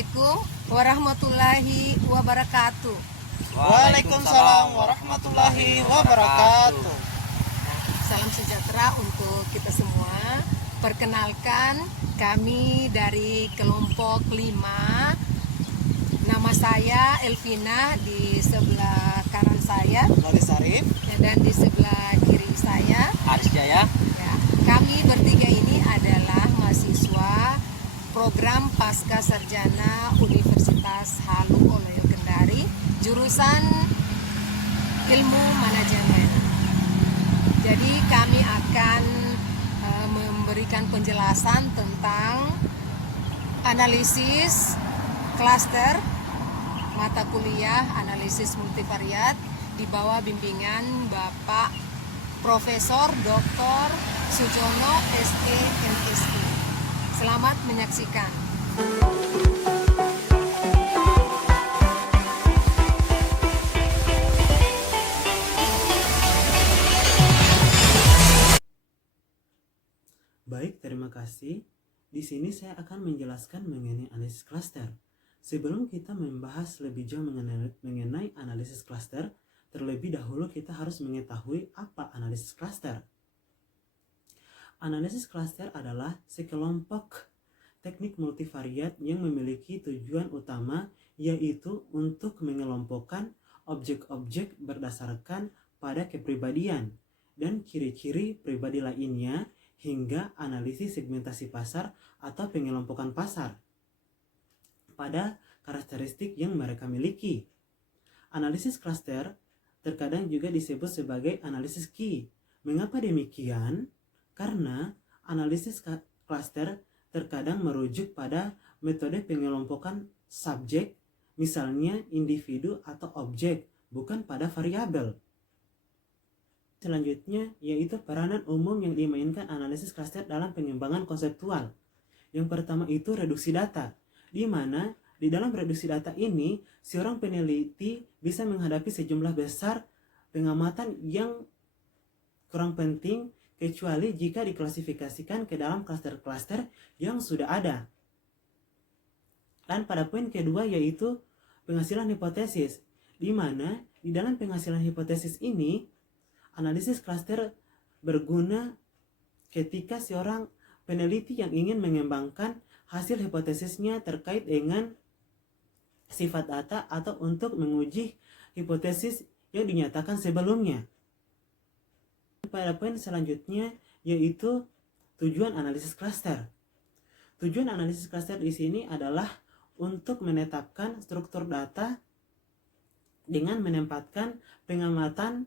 Assalamualaikum warahmatullahi wabarakatuh. Waalaikumsalam warahmatullahi wabarakatuh. Salam sejahtera untuk kita semua. Perkenalkan, kami dari kelompok 5. Nama saya Elvina, di sebelah kanan saya Lari Sarif, dan di sebelah kiri saya Aris Jaya. ya. Kami bertiga ini adalah mahasiswa program Pasca Sarjana Universitas Halu Oleo Kendari, jurusan Ilmu Manajemen. Jadi kami akan memberikan penjelasan tentang analisis klaster mata kuliah analisis multivariat di bawah bimbingan Bapak Profesor Dr. Sujono SE MSI. Selamat menyaksikan. Baik, terima kasih. Di sini saya akan menjelaskan mengenai analisis klaster. Sebelum kita membahas lebih jauh mengenai analisis klaster, terlebih dahulu kita harus mengetahui apa analisis klaster. Analisis klaster adalah sekelompok teknik multivariat yang memiliki tujuan utama, yaitu untuk mengelompokkan objek-objek berdasarkan pada kepribadian dan ciri-ciri pribadi lainnya hingga analisis segmentasi pasar atau pengelompokan pasar pada karakteristik yang mereka miliki. Analisis klaster terkadang juga disebut sebagai analisis key. Mengapa demikian? Karena analisis klaster terkadang merujuk pada metode pengelompokan subjek, misalnya individu atau objek, bukan pada variabel. Selanjutnya yaitu peranan umum yang dimainkan analisis klaster dalam pengembangan konseptual. Yang pertama itu reduksi data, di mana di dalam reduksi data ini seorang peneliti bisa menghadapi sejumlah besar pengamatan yang kurang penting kecuali jika diklasifikasikan ke dalam klaster-klaster yang sudah ada. Dan pada poin kedua yaitu penghasilan hipotesis, di mana di dalam penghasilan hipotesis ini analisis klaster berguna ketika seorang peneliti yang ingin mengembangkan hasil hipotesisnya terkait dengan sifat data atau untuk menguji hipotesis yang dinyatakan sebelumnya. Pada poin selanjutnya yaitu tujuan analisis klaster. Tujuan analisis klaster di sini adalah untuk menetapkan struktur data dengan menempatkan pengamatan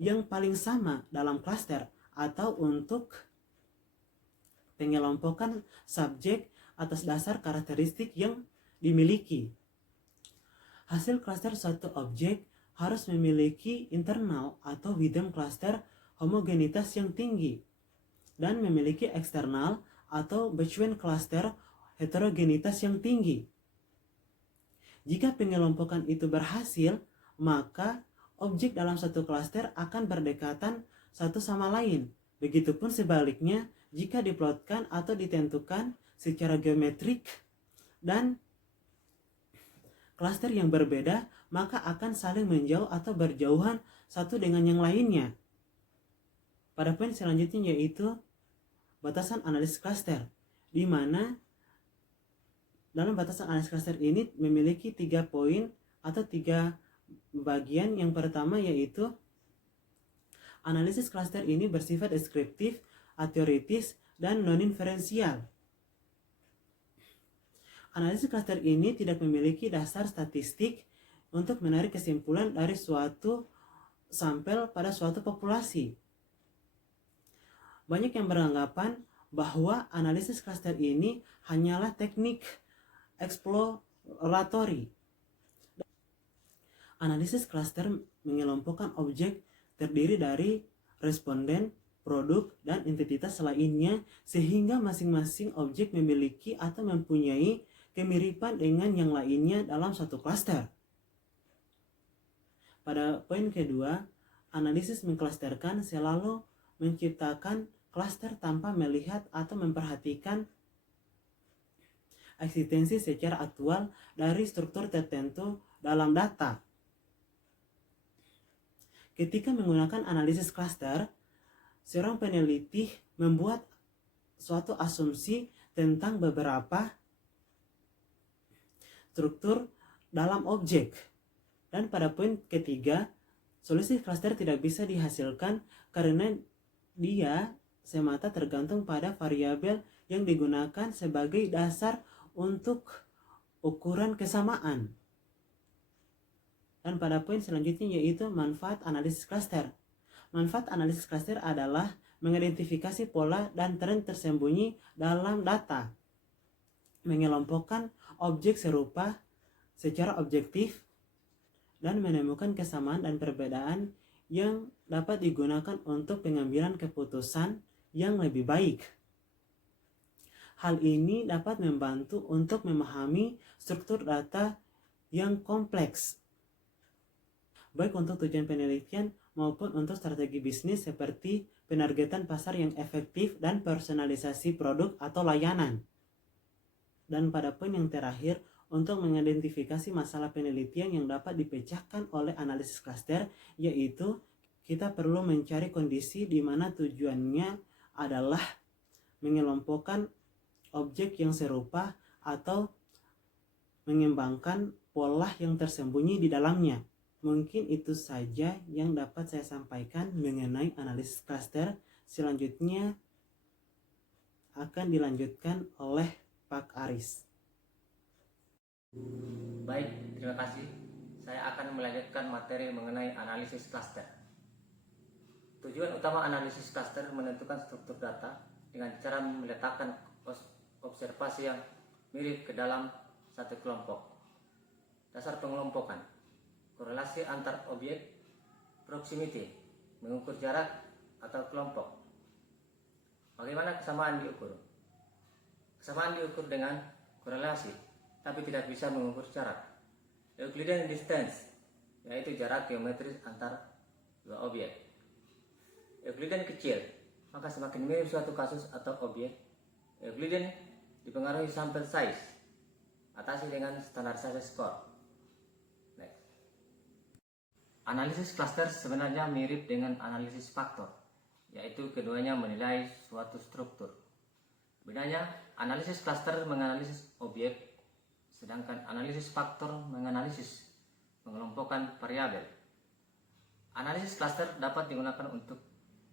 yang paling sama dalam klaster atau untuk pengelompokan subjek atas dasar karakteristik yang dimiliki. Hasil klaster suatu objek harus memiliki internal atau hidden cluster homogenitas yang tinggi dan memiliki eksternal atau Bayesian cluster heterogenitas yang tinggi. Jika pengelompokan itu berhasil, maka objek dalam satu klaster akan berdekatan satu sama lain. Begitupun sebaliknya jika diplotkan atau ditentukan secara geometrik dan klaster yang berbeda, maka akan saling menjauh atau berjauhan satu dengan yang lainnya. Pada poin selanjutnya yaitu batasan analisis klaster, di mana dalam batasan analisis klaster ini memiliki 3 poin atau 3 bagian. Yang pertama yaitu analisis klaster ini bersifat deskriptif, ateoritis, dan non-inferensial. Analisis klaster ini tidak memiliki dasar statistik untuk menarik kesimpulan dari suatu sampel pada suatu populasi. Banyak yang beranggapan bahwa analisis klaster ini hanyalah teknik eksploratory. Analisis klaster mengelompokkan objek terdiri dari responden, produk, dan entitas lainnya sehingga masing-masing objek memiliki atau mempunyai kemiripan dengan yang lainnya dalam satu klaster. Pada poin kedua, analisis mengklasterkan selalu menciptakan klaster tanpa melihat atau memperhatikan eksistensi secara aktual dari struktur tertentu dalam data. Ketika menggunakan analisis klaster, seorang peneliti membuat suatu asumsi tentang beberapa struktur dalam objek. Dan pada poin ketiga, solusi klaster tidak bisa dihasilkan karena dia semata tergantung pada variabel yang digunakan sebagai dasar untuk ukuran kesamaan. Dan pada poin selanjutnya yaitu manfaat analisis klaster. Manfaat analisis klaster adalah mengidentifikasi pola dan tren tersembunyi dalam data, mengelompokkan objek serupa secara objektif, dan menemukan kesamaan dan perbedaan yang dapat digunakan untuk pengambilan keputusan yang lebih baik. Hal ini dapat membantu untuk memahami struktur data yang kompleks, baik untuk tujuan penelitian maupun untuk strategi bisnis seperti penargetan pasar yang efektif dan personalisasi produk atau layanan. Dan pada poin yang terakhir, untuk mengidentifikasi masalah penelitian yang dapat dipecahkan oleh analisis klaster, yaitu kita perlu mencari kondisi di mana tujuannya adalah mengelompokkan objek yang serupa atau mengembangkan pola yang tersembunyi di dalamnya. Mungkin itu saja yang dapat saya sampaikan mengenai analisis klaster. Selanjutnya akan dilanjutkan oleh Pak Aris. Baik, terima kasih. Saya akan melanjutkan materi mengenai analisis klaster. Tujuan utama analisis klaster menentukan struktur data dengan cara meletakkan observasi yang mirip ke dalam satu kelompok. Dasar pengelompokan: korelasi antar objek, proximity, mengukur jarak atau kelompok. Bagaimana kesamaan diukur? Kesamaan diukur dengan korelasi, tapi tidak bisa mengukur jarak. Euclidean distance, yaitu jarak geometris antar dua objek. Euclidean kecil, maka semakin mirip suatu kasus atau objek. Euclidean dipengaruhi sample size, atasi dengan standarisasi skor. Analisis klaster sebenarnya mirip dengan analisis faktor, yaitu keduanya menilai suatu struktur. Bedanya, analisis klaster menganalisis objek, sedangkan analisis faktor menganalisis pengelompokan variabel. Analisis klaster dapat digunakan untuk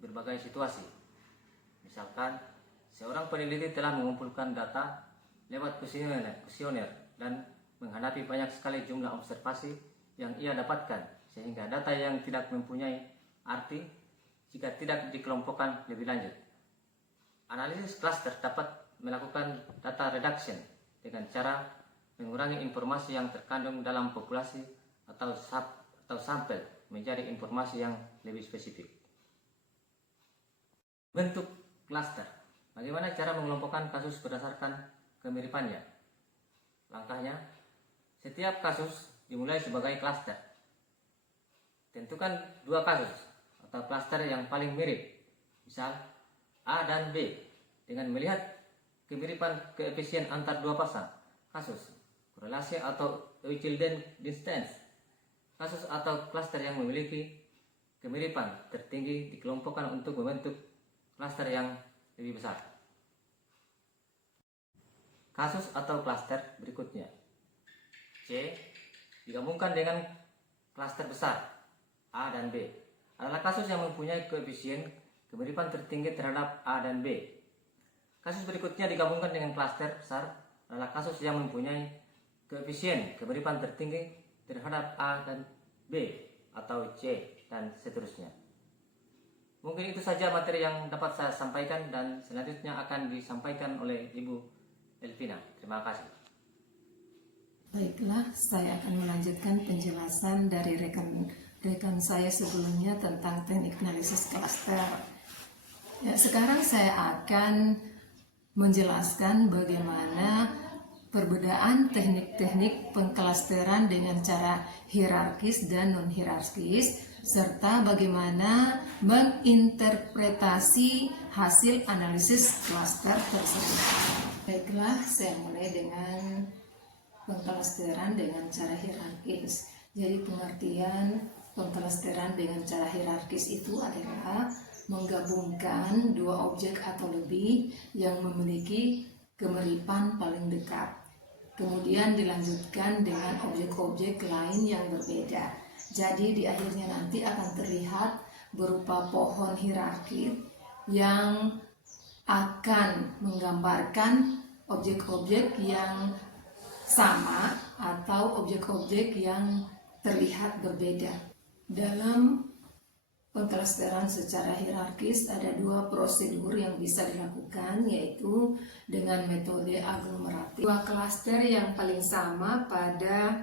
berbagai situasi. Misalkan, seorang peneliti telah mengumpulkan data lewat kuesioner dan menghadapi banyak sekali jumlah observasi yang ia dapatkan, sehingga data yang tidak mempunyai arti jika tidak dikelompokkan lebih lanjut. Analisis klaster dapat melakukan data reduction dengan cara mengurangi informasi yang terkandung dalam populasi atau sampel menjadi informasi yang lebih spesifik. Bentuk klaster. Bagaimana cara mengelompokkan kasus berdasarkan kemiripannya? Langkahnya, setiap kasus dimulai sebagai klaster. Tentukan dua kasus atau klaster yang paling mirip, misal A dan B, dengan melihat kemiripan koefisien antar dua pasang kasus, korelasi atau Euclidean distance. Kasus atau klaster yang memiliki kemiripan tertinggi dikelompokkan untuk membentuk klaster yang lebih besar. Kasus atau klaster berikutnya, C digabungkan dengan klaster besar A dan B, adalah kasus yang mempunyai koefisien kemiripan tertinggi terhadap A dan B. Kasus berikutnya digabungkan dengan klaster besar adalah kasus yang mempunyai koefisien kemiripan tertinggi terhadap A dan B atau C dan seterusnya. Mungkin itu saja materi yang dapat saya sampaikan dan selanjutnya akan disampaikan oleh Ibu Elvina. Terima kasih. Baiklah, saya akan melanjutkan penjelasan dari rekan saya sebelumnya tentang teknik analisis klaster. Ya, sekarang saya akan menjelaskan bagaimana perbedaan teknik-teknik pengklasteran dengan cara hierarkis dan non-hierarkis, serta bagaimana menginterpretasi hasil analisis klaster tersebut. Baiklah, saya mulai dengan pengklasteran dengan cara hierarkis. Jadi pengertian pengklasteran dengan cara hierarkis itu adalah menggabungkan dua objek atau lebih yang memiliki kemiripan paling dekat. Kemudian dilanjutkan dengan objek-objek lain yang berbeda. Jadi di akhirnya nanti akan terlihat berupa pohon hierarkis yang akan menggambarkan objek-objek yang sama atau objek-objek yang terlihat berbeda. Dalam pengklasteran secara hierarkis ada dua prosedur yang bisa dilakukan, yaitu dengan metode aglomeratif. Dua klaster yang paling sama pada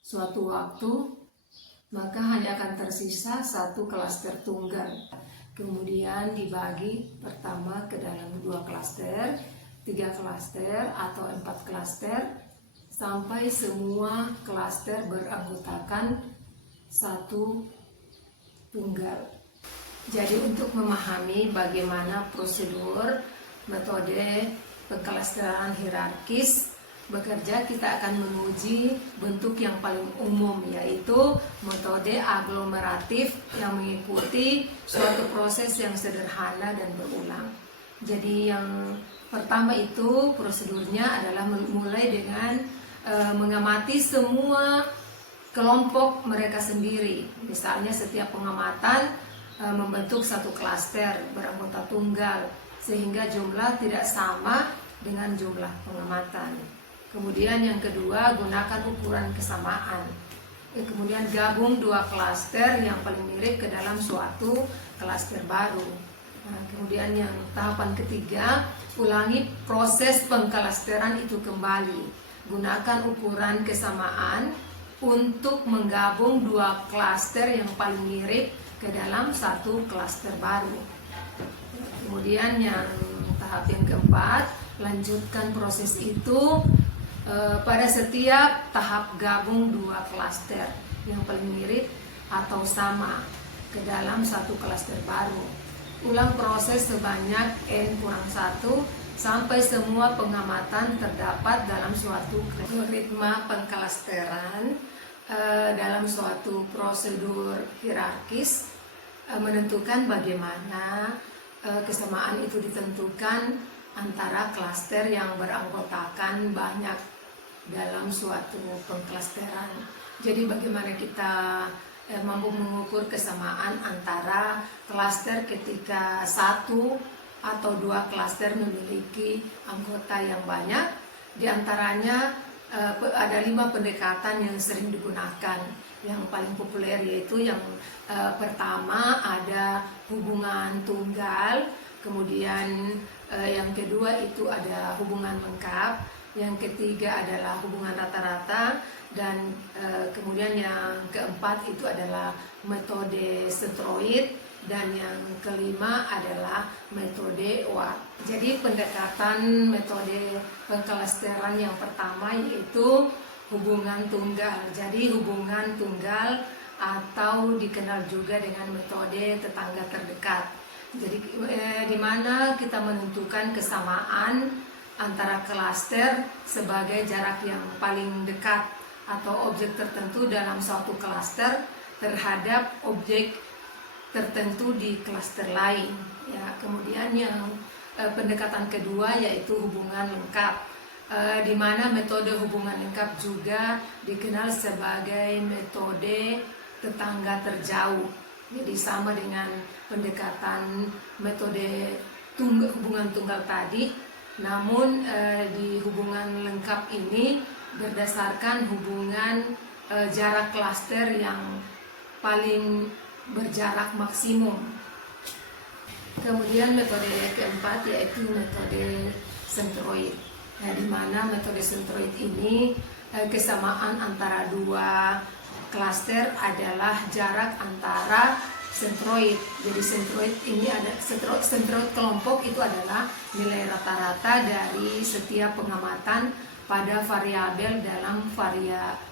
suatu waktu, maka hanya akan tersisa satu klaster tunggal. Kemudian dibagi pertama ke dalam dua klaster, 3 klaster atau 4 klaster, sampai semua klaster beranggotakan satu tunggal. Jadi untuk memahami bagaimana prosedur metode pengklasteran hierarkis bekerja, kita akan menguji bentuk yang paling umum, yaitu metode aglomeratif yang mengikuti suatu proses yang sederhana dan berulang. Jadi yang pertama itu prosedurnya adalah mulai dengan mengamati semua kelompok mereka sendiri. Misalnya setiap pengamatan membentuk satu klaster beranggota tunggal, sehingga jumlah tidak sama dengan jumlah pengamatan. Kemudian yang kedua, gunakan ukuran kesamaan. Kemudian gabung dua klaster yang paling mirip ke dalam suatu klaster baru. Nah, kemudian yang tahapan ketiga, ulangi proses pengklasteran itu kembali. Gunakan ukuran kesamaan untuk menggabung dua klaster yang paling mirip ke dalam satu klaster baru. Kemudian yang tahap yang keempat, lanjutkan proses itu pada setiap tahap gabung dua klaster yang paling mirip atau sama ke dalam satu klaster baru. Ulang proses sebanyak n-1 sampai semua pengamatan terdapat dalam suatu algoritma pengklasteran. Dalam suatu prosedur hierarkis menentukan bagaimana kesamaan itu ditentukan antara klaster yang beranggotakan banyak dalam suatu pengklasteran. Jadi bagaimana kita mampu mengukur kesamaan antara klaster ketika satu atau dua klaster memiliki anggota yang banyak. Di antaranya ada 5 pendekatan yang sering digunakan. Yang paling populer yaitu yang pertama ada hubungan tunggal, kemudian yang kedua itu ada hubungan lengkap, yang ketiga adalah hubungan rata-rata, dan kemudian yang keempat itu adalah metode sentroid, dan yang kelima adalah metode Watt. Jadi pendekatan metode pengklasteran yang pertama yaitu hubungan tunggal. Jadi hubungan tunggal atau dikenal juga dengan metode tetangga terdekat. Jadi di mana kita menentukan kesamaan antara klaster sebagai jarak yang paling dekat atau objek tertentu dalam suatu klaster terhadap objek tertentu di klaster lain. Ya, kemudian yang pendekatan kedua yaitu hubungan lengkap, di mana metode hubungan lengkap juga dikenal sebagai metode tetangga terjauh. Jadi sama dengan pendekatan metode hubungan tunggal tadi, namun di hubungan lengkap ini berdasarkan hubungan jarak klaster yang paling berjarak maksimum. Kemudian metode keempat yaitu metode sentroid. Di mana metode sentroid ini kesamaan antara dua klaster adalah jarak antara sentroid. Jadi sentroid ini ada sentroid kelompok itu adalah nilai rata-rata dari setiap pengamatan pada variabel dalam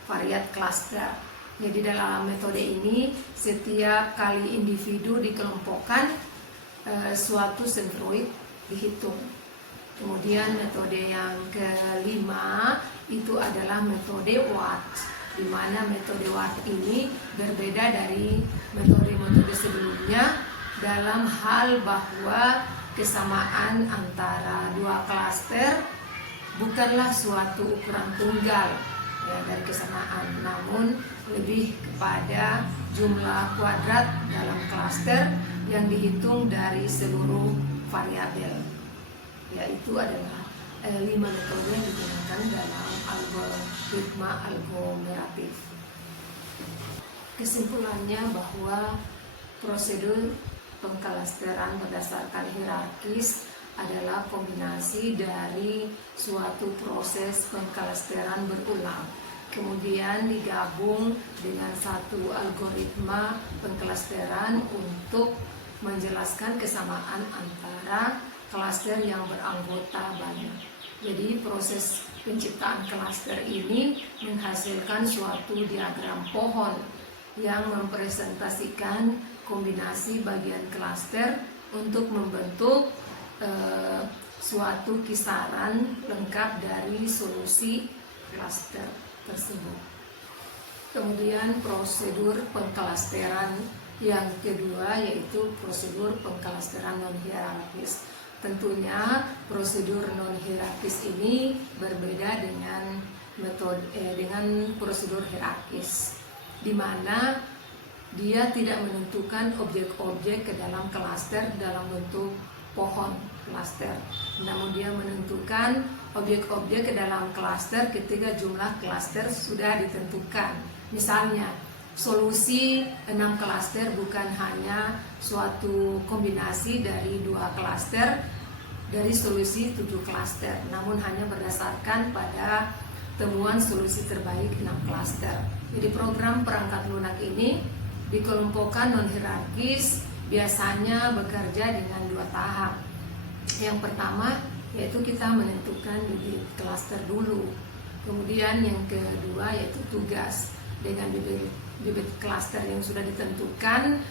variat klaster. Jadi dalam metode ini setiap kali individu dikelompokkan suatu sentroid dihitung. Kemudian metode yang kelima itu adalah metode Watt, di mana metode Watt ini berbeda dari metode-metode sebelumnya dalam hal bahwa kesamaan antara dua klaster bukanlah suatu ukuran tunggal ya, dari kesamaan, namun lebih kepada jumlah kuadrat dalam klaster yang dihitung dari seluruh variabel. Yaitu adalah 5 metode yang digunakan dalam algoritma aglomeratif. Kesimpulannya bahwa prosedur pengklasteran berdasarkan hierarkis adalah kombinasi dari suatu proses pengklasteran berulang, kemudian digabung dengan satu algoritma pengklasteran untuk menjelaskan kesamaan antara klaster yang beranggota banyak. Jadi proses penciptaan klaster ini menghasilkan suatu diagram pohon yang mempresentasikan kombinasi bagian klaster untuk membentuk suatu kisaran lengkap dari solusi klaster tersebut. Kemudian prosedur pengklasteran yang kedua yaitu prosedur pengklasteran non-hierarkis. Tentunya prosedur non-hierarkis ini berbeda dengan dengan prosedur hierarkis, di mana dia tidak menentukan objek-objek ke dalam klaster dalam bentuk pohon klaster, namun dia menentukan objek-objek ke dalam klaster ketika jumlah klaster sudah ditentukan. Misalnya, solusi 6 klaster bukan hanya suatu kombinasi dari 2 klaster dari solusi 7 klaster, namun hanya berdasarkan pada temuan solusi terbaik 6 klaster. Jadi program perangkat lunak ini dikelompokkan non-hierarkis biasanya bekerja dengan 2 tahap. Yang pertama yaitu kita menentukan bibit klaster dulu. Kemudian yang kedua yaitu tugas. Dengan bibit klaster yang sudah ditentukan,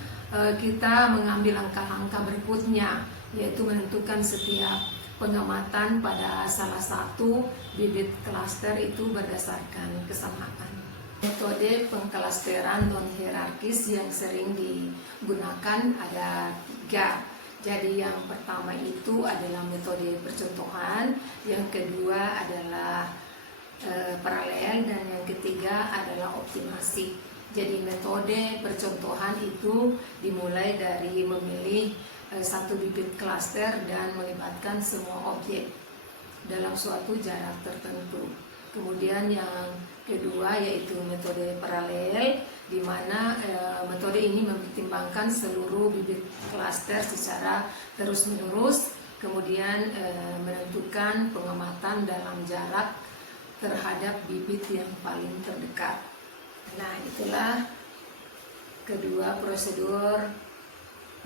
kita mengambil langkah-langkah berikutnya, yaitu menentukan setiap pengamatan pada salah satu bibit klaster itu berdasarkan kesamaan. Metode pengklasteran non-hierarkis yang sering digunakan ada 3. Jadi yang pertama itu adalah metode percontohan, yang kedua adalah paralel, dan yang ketiga adalah optimasi. Jadi metode percontohan itu dimulai dari memilih satu bibit klaster dan melibatkan semua objek dalam suatu jarak tertentu. Kemudian yang kedua yaitu metode paralel, di mana metode ini mempertimbangkan seluruh bibit klaster secara terus-menerus, kemudian menentukan pengamatan dalam jarak terhadap bibit yang paling terdekat. Nah, itulah kedua prosedur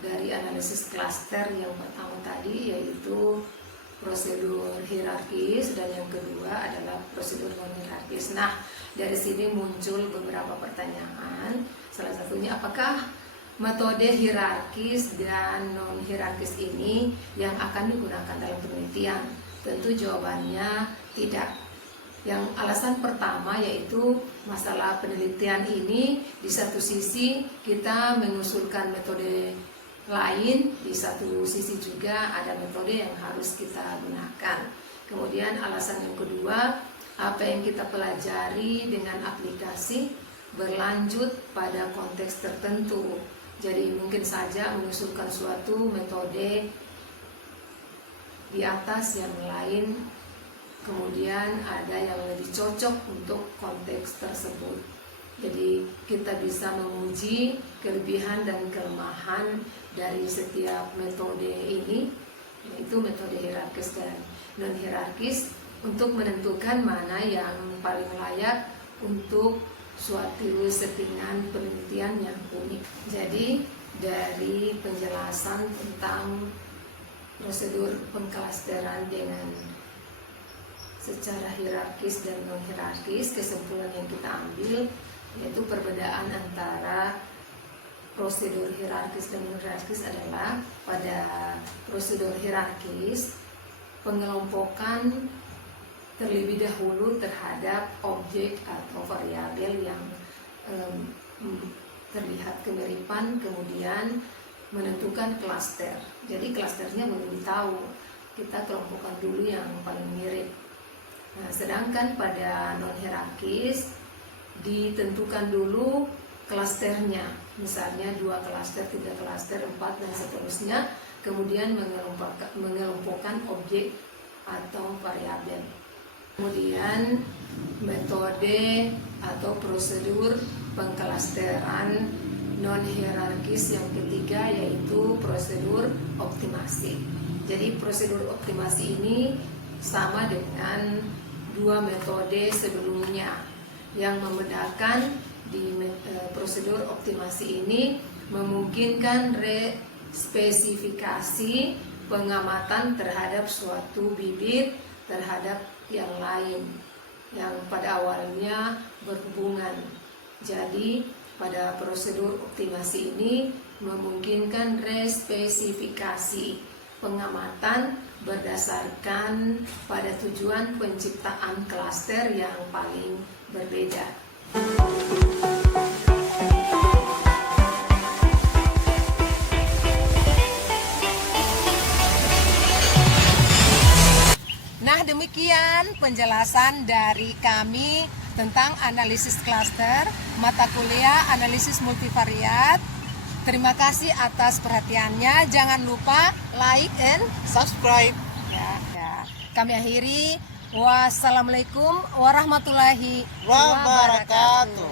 dari analisis klaster. Yang pertama tadi yaitu prosedur hierarkis, dan yang kedua adalah prosedur non-hierarkis. Nah, dari sini muncul beberapa pertanyaan. Salah satunya, apakah metode hierarkis dan non-hierarkis ini yang akan digunakan dalam penelitian? Tentu jawabannya tidak. Yang alasan pertama yaitu masalah penelitian ini di satu sisi kita mengusulkan metode lain, di satu sisi juga ada metode yang harus kita gunakan. Kemudian alasan yang kedua, apa yang kita pelajari dengan aplikasi berlanjut pada konteks tertentu. Jadi mungkin saja mengusulkan suatu metode di atas yang lain, kemudian ada yang lebih cocok untuk konteks tersebut. Jadi kita bisa menguji kelebihan dan kelemahan dari setiap metode ini, yaitu metode hierarkis dan non-hierarkis, untuk menentukan mana yang paling layak untuk suatu settingan penelitian yang unik. Jadi dari penjelasan tentang prosedur pengklasteran dengan secara hierarkis dan non-hierarkis, kesimpulan yang kita ambil yaitu perbedaan antara prosedur hierarkis dan non-hierarkis adalah pada prosedur hierarkis pengelompokan terlebih dahulu terhadap objek atau variabel yang terlihat kemiripan, kemudian menentukan klaster. Jadi klasternya belum tahu, kita kelompokkan dulu yang paling mirip. Nah, sedangkan pada non hierarkis ditentukan dulu klasternya, misalnya 2 klaster, 3 klaster, 4 dan seterusnya, kemudian mengelompokkan objek atau variabel. Kemudian metode atau prosedur pengklasteran non hierarkis yang ketiga yaitu prosedur optimasi. Jadi prosedur optimasi ini sama dengan 2 metode sebelumnya. Yang membedakan di prosedur optimasi ini memungkinkan respesifikasi pengamatan terhadap suatu bibit terhadap yang lain yang pada awalnya berhubungan. Jadi pada prosedur optimasi ini memungkinkan respesifikasi pengamatan berdasarkan pada tujuan penciptaan klaster yang paling berbeda. Nah, demikian penjelasan dari kami tentang analisis klaster, mata kuliah analisis multivariat. Terima kasih atas perhatiannya. Jangan lupa like and Subscribe. ya. Kami akhiri. Wassalamualaikum warahmatullahi Wabarakatuh.